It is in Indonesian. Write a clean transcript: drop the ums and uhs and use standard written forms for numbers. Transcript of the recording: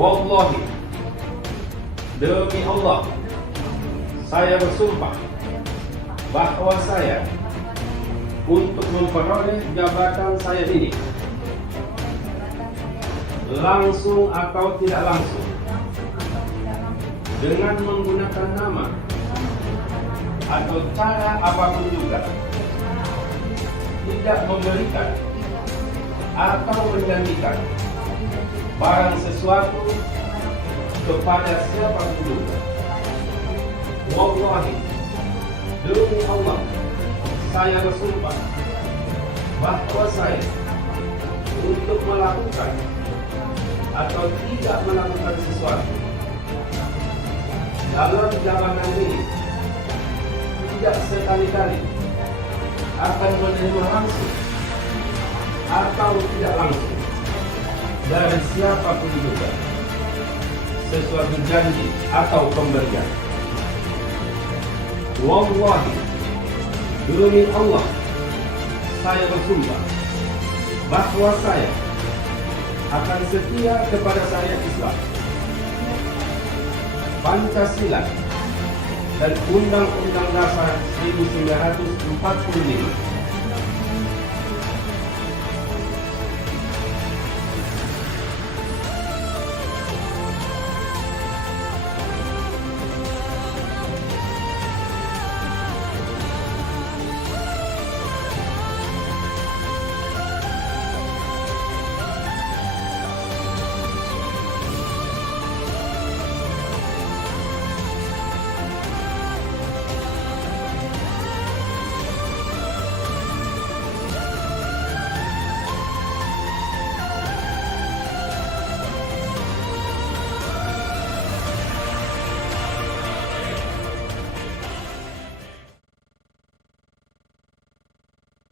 Wallahi, demi Allah, saya bersumpah bahwa saya untuk memperoleh jabatan saya ini langsung atau tidak langsung dengan menggunakan nama atau cara apapun juga, tidak memberikan atau menjanjikan barang sesuatu kepada siapapun juga. Wallahi, demi Allah, saya bersumpah bahwa saya untuk melakukan atau tidak melakukan sesuatu dalam jabatan ini tidak sekali-kali akan menerima langsung atau tidak langsung dari siapapun juga sesuatu janji atau pemberian. Wallahi, demi Allah, saya bersumpah bahwa saya akan setia kepada syariat Islam, Pancasila, dan Undang-Undang Dasar 1945